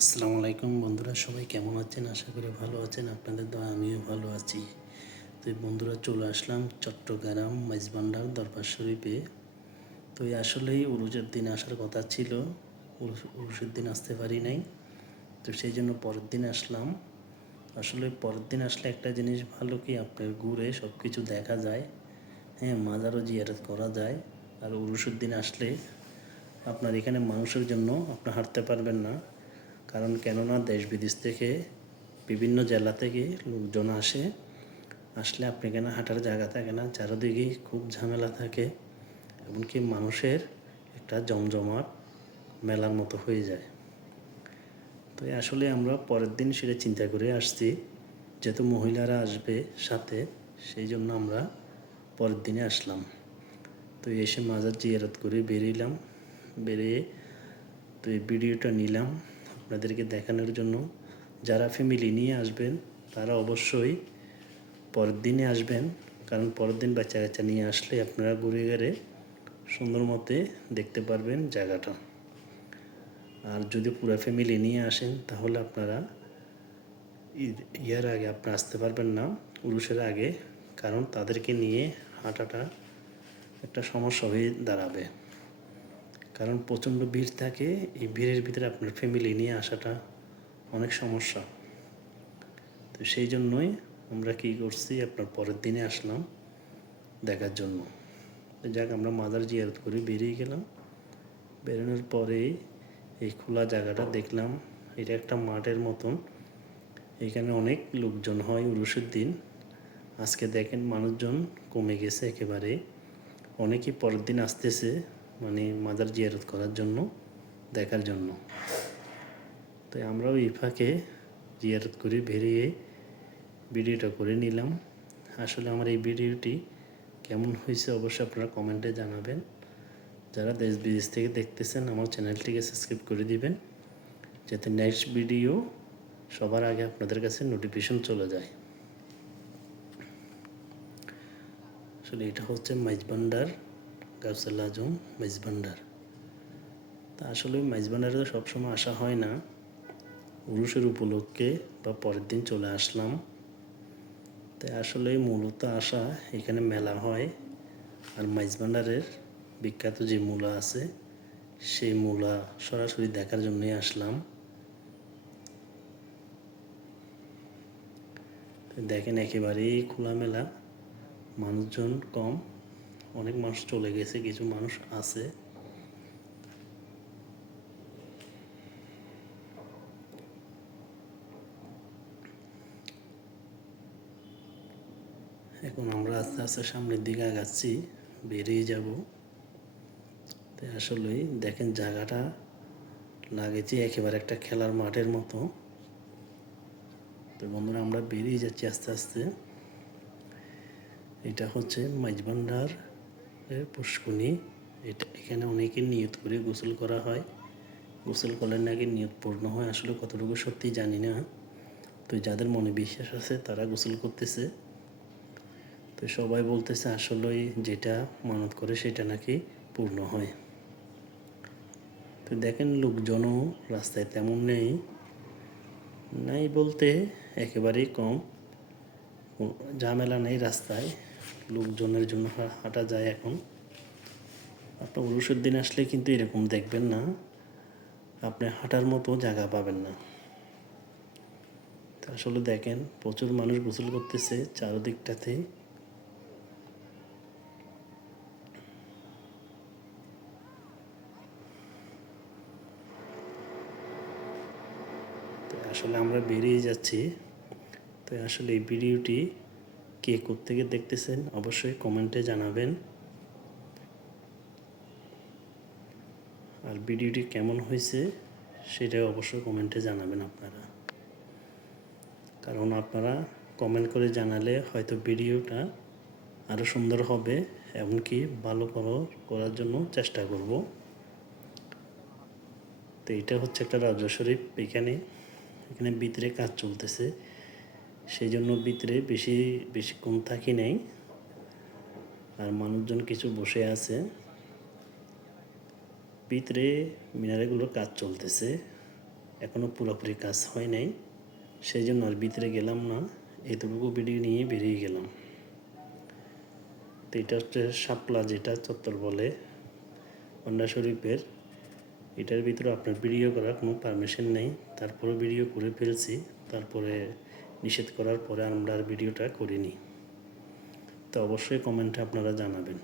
আসসালামু আলাইকুম বন্ধুরা, সবাই কেমন আছেন? আশা করি ভালো আছেন। আপনাদের দোয়া আমিও ভালো আছি। তো বন্ধুরা, চলে আসলাম চট্টগ্রাম মাইজভান্ডার দরবার শরীফে। তো আসলেই উরুজের দিন আসার কথা ছিল, উরুসের দিন আসতে পারি নাই। তো সেই জন্য পরের দিন আসলাম। আসলে পরের দিন আসলে একটা জিনিস ভালো কি, আপনার ঘুরে সব কিছু দেখা যায়। হ্যাঁ, মাজারও জিয়ারত করা যায়। আর উরুসের দিন আসলে আপনার এখানে মানুষের জন্য আপনি হাঁটতে পারবেন না, কারণ কেননা দেশ বিদেশ থেকে বিভিন্ন জেলা থেকে লোকজন আসলে আপনি এখানে হাঁটার জায়গা থাকে না, চারিদিকেই খুব ঝামেলা থাকে, এমনকি মানুষের একটা জমজমাট মেলার মতো হয়ে যায়। তো আসলে আমরা পরের দিন সেটা চিন্তা করে আসছি, যেহেতু মহিলারা আসবে সাথে, সেই জন্য আমরা পরের দিনে আসলাম। তো এসে মাজার জিয়ারত করে বেরিয়ে তো এই ভিডিওটা নিলাম আপনাদেরকে দেখানোর জন্য। যারা ফ্যামিলি নিয়ে আসবেন তারা অবশ্যই পরের দিনে আসবেন, কারণ পরের দিন বাচ্চা কাচ্চা নিয়ে আসলে আপনারা ঘুরে ঘুরে সুন্দর মতে দেখতে পারবেন জায়গাটা। আর যদি পুরো ফ্যামিলি নিয়ে আসেন তাহলে আপনারা ইয়ার আগে আপনি আসতে পারবেন না, উরুষের আগে, কারণ তাদেরকে নিয়ে হাঁটাটা একটা সমস্যা হয়ে দাঁড়াবে, কারণ প্রচণ্ড ভিড় থাকে। এই ভিড়ের ভিতরে আপনার ফ্যামিলি নিয়ে আসাটা অনেক সমস্যা। তো সেই জন্যই আমরা কী করছি, আপনার পরের দিনে আসলাম দেখার জন্য। যাক, আমরা মাজার জিয়ারত করে বেরিয়ে গেলাম। বেরোনোর পরেই এই খোলা জায়গাটা দেখলাম। এটা একটা মাঠের মতন, এখানে অনেক লোকজন হয় উরুসের দিন। আজকে দেখেন মানুষজন কমে গেছে একেবারে, অনেকেই পরের দিন আসতেছে মানে মাজার জিয়ারত করার জন্য, দেখার জন্য। তাই আমরাও এই ফাঁকে জিয়ারত করে বেরিয়ে ভিডিওটা করে নিলাম। আসলে আমার এই ভিডিওটি কেমন হয়েছে অবশ্যই আপনারা কমেন্টে জানাবেন। যারা দেশ বিদেশ থেকে দেখতেছেন আমার চ্যানেলটিকে সাবস্ক্রাইব করে দিবেন, যাতে নেক্সট ভিডিও সবার আগে আপনাদের কাছে নোটিফিকেশন চলে যায়। আসলে এটা হচ্ছে মাইজভান্ডার, গাউসুল আজম মাইজভান্ডার। তা আসলে মাইজভান্ডারে তো সবসময় আসা হয় না, উরুষের উপলক্ষে বা পরের দিন চলে আসলাম। তাই আসলে মূলত আসা, এখানে মেলা হয়। আর মাইজভান্ডারের বিখ্যাত যে মূলা আছে, সেই মূলা সরাসরি দেখার জন্যই আসলাম। দেখেন একেবারেই খোলামেলা, মানুষজন কম, অনেক মানুষ চলে গেছে, কিছু মানুষ আছে। এখন আমরা আস্তে আস্তে সামনের দিকে আগাচ্ছি, বেরিয়ে যাব। তাই আসলেই দেখেন জায়গাটা লাগেছে একেবারে একটা খেলার মাঠের মতো। তো বন্ধুরা, আমরা বেরিয়ে যাচ্ছি আস্তে আস্তে। এটা হচ্ছে মাইজভান্ডার পুষ্করণী। এখানে অনেকে নিয়ত করে গোসল করা হয়, গোসল করলে নাকি নিয়ত পূর্ণ হয়। আসলে কতটুকু সত্যি জানি না। তো যাদের মনে বিশ্বাস আছে তারা গোসল করতেছে। তো সবাই বলতেছে আসলেই যেটা মানত করে সেটা নাকি পূর্ণ হয়। তো দেখেন লোকজনও রাস্তায় তেমন নাই বলতে একেবারেই কম, ঝামেলা নেই রাস্তায়, লোকজনের জন্য হাঁটা যায়। এখন আপনার উরুষের দিন আসলে কিন্তু এরকম দেখবেন না, আপনি হাঁটার মতো জায়গা পাবেন না। তো আসলে দেখেন প্রচুর মানুষ গোসল করতেছে চারদিকটাতে। তো আসলে আমরা বেরিয়ে যাচ্ছি। তো আসলে এই ভিডিওটি কে কোত্থেকে দেখতেছেন অবশ্যই কমেন্টে জানাবেন। আর ভিডিওটি কেমন হয়েছে সেটাও অবশ্যই কমেন্টে জানাবেন আপনারা, কারণ আপনারা কমেন্ট করে জানালে হয়তো ভিডিওটা আরও সুন্দর হবে, এমনকি ভালো করার জন্য চেষ্টা করব। তো এটা হচ্ছে একটা রওজা শরীফ। এখানে ভিতরে কাজ চলতেছে, সেই জন্য ভিতরে বেশিক্ষণ থাকি নাই। আর মানুষজন কিছু বসে আছে ভিতরে, মিনারেগুলোর কাজ চলতেছে। এখনও পুরোপুরি কাজ হয় নাই, সেই জন্য আর ভিতরে গেলাম না, এতটুকু ভিডিও নিয়ে বেরিয়ে গেলাম। তো এটা হচ্ছে শাপলা যেটা চত্বর বলে বান্ডা শরীফের, এটার ভিতরে আপনার ভিডিও করার কোনো পারমিশন নেই, তারপরে ভিডিও করে ফেলছি। তারপরে নিষেধ করার পরে আমরা আর ভিডিওটা করিনি। তো অবশ্যই কমেন্টে আপনারা জানাবেন।